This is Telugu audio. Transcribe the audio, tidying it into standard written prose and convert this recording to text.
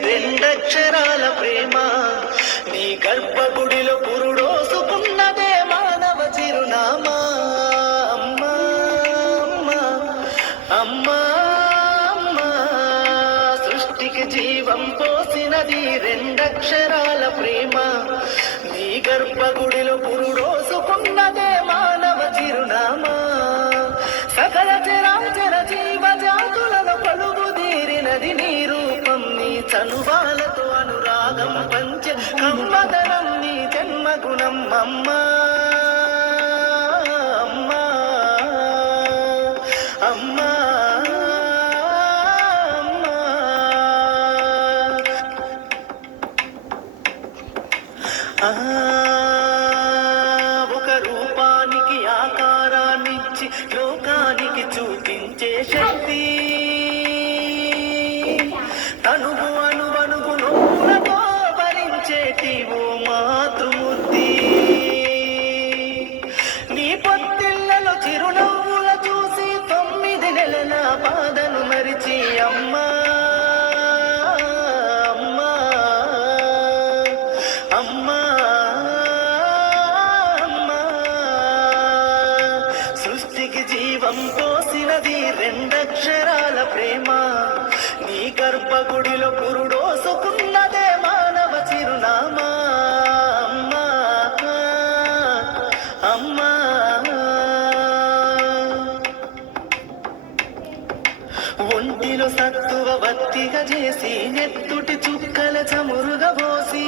రెండక్షరాల ప్రేమ నీ గర్భగుడిలో పురుడోసుకున్నదే మానవ చిరునామా. అమ్మా అమ్మా అమ్మా అమ్మా సృష్టికి జీవం పోసినది రెండక్షరాల ప్రేమ నీ గర్భగుడిలో పురుడోసుకున్నదే మానవ చిరునామా. సకల చరాచర జీవ జాతులలో కొలువుదీరినది నీ రూపం. నీ చనుబాలతో అనురాగం పంచె కమ్మదనం నీ జన్మగుణం. అమ్మా అమ్మా అమ్మా ఒక రూపానికి ఆకారాన్నిచ్చి లోకానికి చూపించే శక్తి తనువు అనువనుగు నోములతో భరించేటి ఓ మాతృమూర్తి. నీ పొత్తిళ్లలో చిరునవ్వుల చూసి 9 నెలల బాధను మరిచి అమ్మా అమ్మా అమ్మా అమ్మా సృష్టికి జీవం పోసినది రెండక్షరాల ప్రేమ నీ గర్భగుడిలో పురుడోసుకున్నదే మానవ చిరునామా. అమ్మా అమ్మా ఒంటిలో సత్తువ వత్తిగా చేసి నెత్తుటి చుక్కల చమురుగా పోసి